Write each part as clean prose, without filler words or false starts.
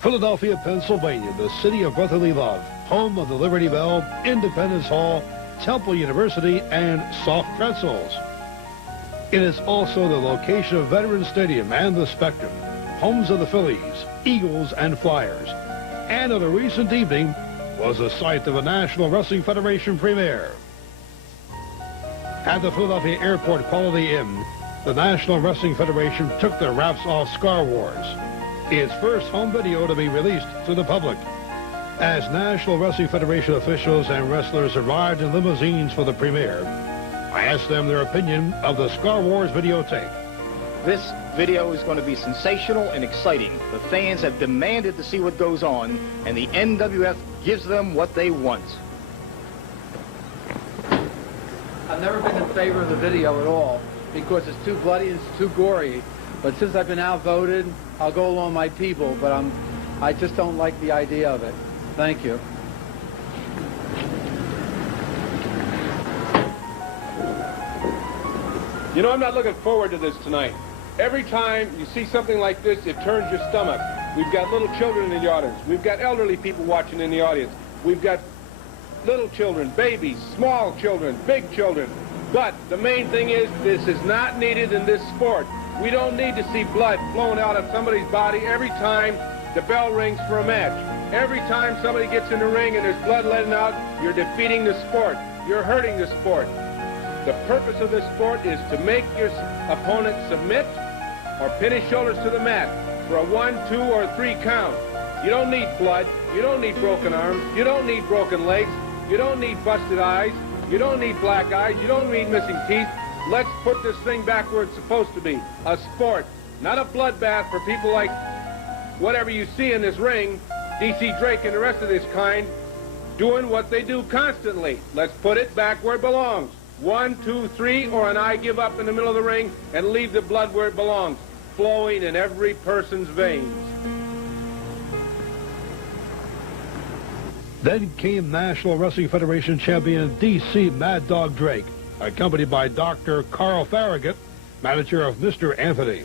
Philadelphia, Pennsylvania, the city of brotherly love, home of the Liberty Bell, Independence Hall, Temple University, and soft pretzels. It is also the location of Veterans Stadium and the Spectrum, homes of the Phillies, Eagles, and Flyers. And on a recent evening was the site of a National Wrestling Federation premiere. At the Philadelphia Airport Quality Inn, the National Wrestling Federation took their wraps off Scar Wars, its first home video to be released to the public. As National Wrestling Federation officials and wrestlers arrived in limousines for the premiere, I asked them their opinion of the Scar Wars videotape. This video is going to be sensational and exciting. The fans have demanded to see what goes on, and the NWF gives them what they want. I've never been in favor of the video at all because it's too bloody and it's too gory. But since I've been outvoted, I'll go along with my people, but I just don't like the idea of it. Thank you. You know, I'm not looking forward to this tonight. Every time you see something like this, it turns your stomach. We've got little children in the audience. We've got elderly people watching in the audience. We've got little children, babies, small children, big children. But the main thing is, this is not needed in this sport. We don't need to see blood flowing out of somebody's body every time the bell rings for a match. Every time somebody gets in the ring and there's blood letting out, you're defeating the sport. You're hurting the sport. The purpose of this sport is to make your opponent submit or pin his shoulders to the mat for a 1, 2, or 3 count. You don't need blood. You don't need broken arms. You don't need broken legs. You don't need busted eyes. You don't need black eyes. You don't need missing teeth. Let's put this thing back where it's supposed to be. A sport, not a bloodbath for people like whatever you see in this ring, D.C. Drake and the rest of this kind, doing what they do constantly. Let's put it back where it belongs. 1, 2, 3, or an I give up in the middle of the ring and leave the blood where it belongs, flowing in every person's veins. Then came National Wrestling Federation champion D.C. Mad Dog Drake, accompanied by Dr. Karl Farragut, manager of Mr. Anthony.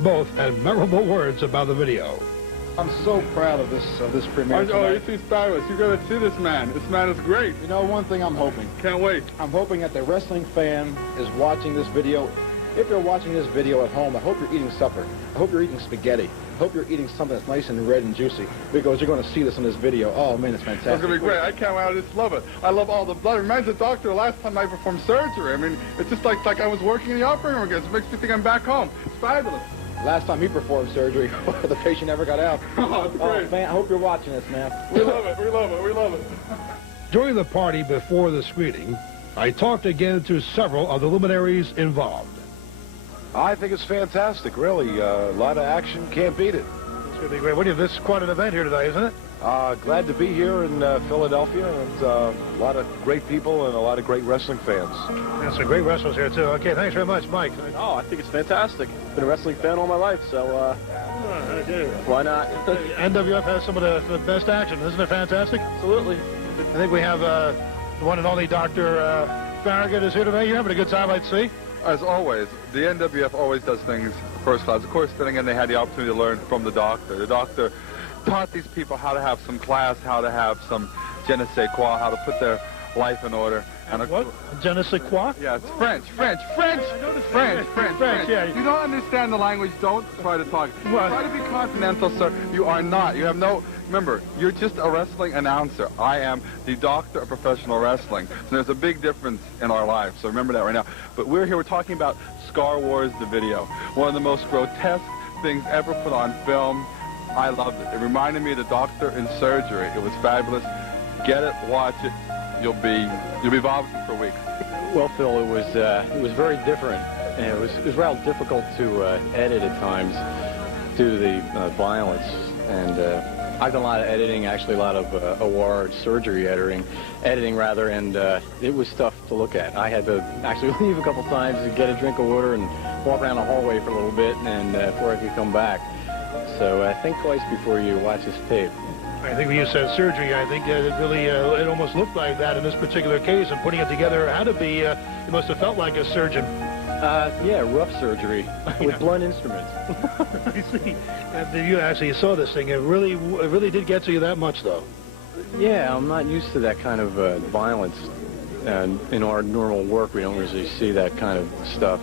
Both had memorable words about the video. I'm so proud of this premiere. Oh, he's fabulous. You're going to see this man. This man is great. You know, one thing I'm hoping. Can't wait. I'm hoping that the wrestling fan is watching this video. If you're watching this video at home, I hope you're eating supper. I hope you're eating spaghetti. I hope you're eating something that's nice and red and juicy, because you're going to see this in this video. Oh, man, it's fantastic. It's going to be great. I can't wait. I just love it. I love all the blood. It reminds the doctor the last time I performed surgery. I mean, it's just like I was working in the operating room again. It makes me think I'm back home. It's fabulous. Last time he performed surgery, the patient never got out. Oh, it's great. Oh, man, I hope you're watching this, man. We love it. We love it. We love it. During the party before the screening, I talked again to several of the luminaries involved. I think it's fantastic, really. A lot of action. Can't beat it. It's going to be great. This is quite an event here today, isn't it? Glad to be here in Philadelphia, and a lot of great people and a lot of great wrestling fans. There's some great wrestlers here, too. Okay, thanks very much, Mike. Oh, I think it's fantastic. Been a wrestling fan all my life, so why not? NWF has some of the best action. Isn't it fantastic? Absolutely. I think we have the one and only Dr. Farragut is here today. You're having a good time, I'd see. As always, the NWF always does things first class. Of course, then again, they had the opportunity to learn from the doctor. The doctor taught these people how to have some class, how to have some je ne sais quoi, how to put their life in order. And what? Je ne sais quoi? Yeah, it's French. French, yeah. You don't understand the language, don't try to talk. What? Try to be continental, sir. You are not. You have no... Remember, you're just a wrestling announcer. I am the doctor of professional wrestling. So there's a big difference in our lives. So remember that right now. But we're here, we're talking about Scar Wars, the video. One of the most grotesque things ever put on film. I loved it. It reminded me of the doctor in surgery. It was fabulous. Get it, watch it. You'll be vomiting for weeks. Well, Phil, it was very different, and it was rather difficult to edit at times due to the violence. And I've done a lot of editing, actually a lot of OR surgery editing rather, and it was tough to look at. I had to actually leave a couple times to get a drink of water and walk around the hallway for a little bit, and before I could come back. So think twice before you watch this tape. I think when you said surgery, I think it really, it almost looked like that in this particular case, and putting it together had to be, you must have felt like a surgeon. Yeah, rough surgery with blunt instruments. I see. And you actually saw this thing. It really did get to you that much, though. Yeah, I'm not used to that kind of violence. And in our normal work, we don't usually see that kind of stuff.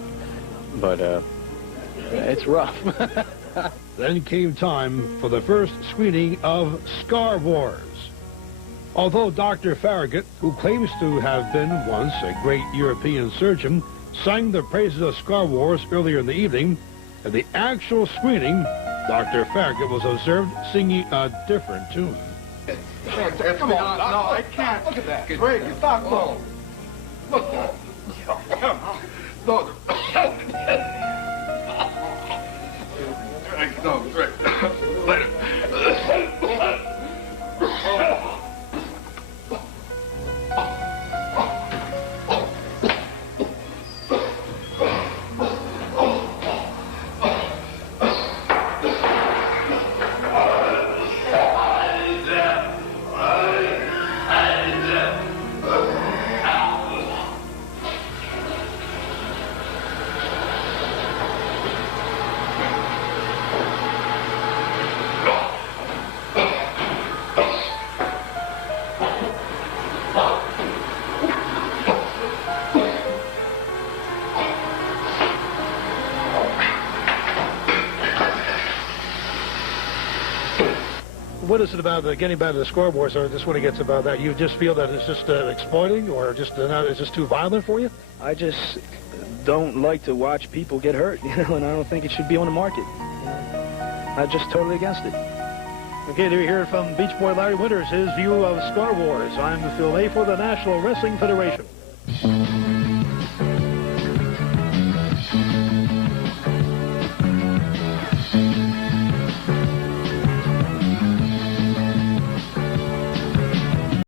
But it's rough. Then came time for the first screening of Scar Wars. Although Dr. Farragut, who claims to have been once a great European surgeon, sang the praises of Scar Wars earlier in the evening, at the actual screening, Dr. Farragut was observed singing a different tune. Come on, no, I can't. Look at that. Great, stop, low. Look at that. No. No, great. Later. What is it about getting back to the Scar Wars, or just when it gets about that? You just feel that it's just exploiting, or just it's just too violent for you? I just don't like to watch people get hurt, and I don't think it should be on the market. I'm just totally against it. Okay, there you hear it from Beach Boy Larry Winters, his view of Scar Wars. I'm Phil A for the National Wrestling Federation.